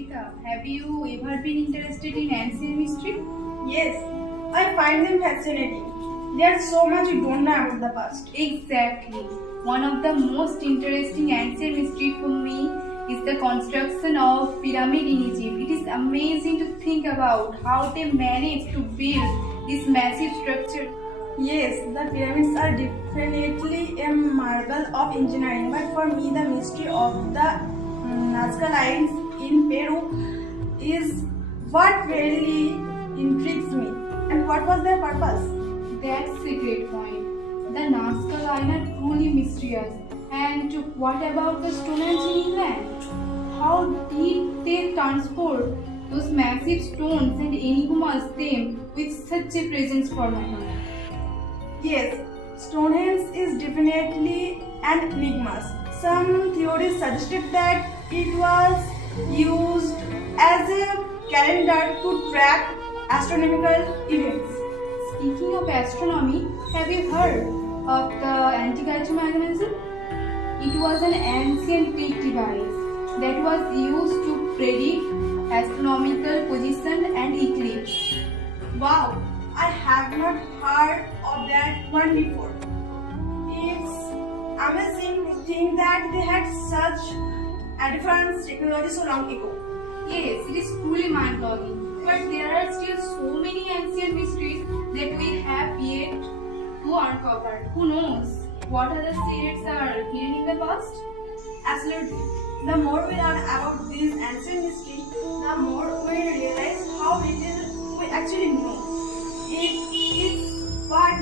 Kabita, have you ever been interested in ancient mystery? Yes, I find them fascinating. There's so much we don't know about the past. Exactly. One of the most interesting ancient mystery for me is the construction of pyramid in Egypt. It is amazing to think about how they managed to build this massive structure. Yes, the pyramids are definitely a marvel of engineering, but for me, the mystery of the Nazca lines in Peru is what really intrigues me. And what was their purpose? That's a great point. The Nazca line are truly mysterious. And what about the Stonehenge in England? How did they transport those massive stones and enigmas them with such a presence for money? Yes, Stonehenge is definitely an enigma. Some theories suggested that it was used as a calendar to track astronomical events. Speaking of astronomy, have you heard of the anti-gravity mechanism? It was an ancient Greek device that was used to predict astronomical position and eclipse. Wow, I have not heard of that one before. It's amazing to think that they had such advanced technology so long ago. Yes, it is truly mind-blowing. But there are still so many ancient mysteries that we have yet to uncover. Who knows what other secrets are hidden in the past? Absolutely. The more we learn about these ancient mysteries, the more we realize how little we actually know. It is what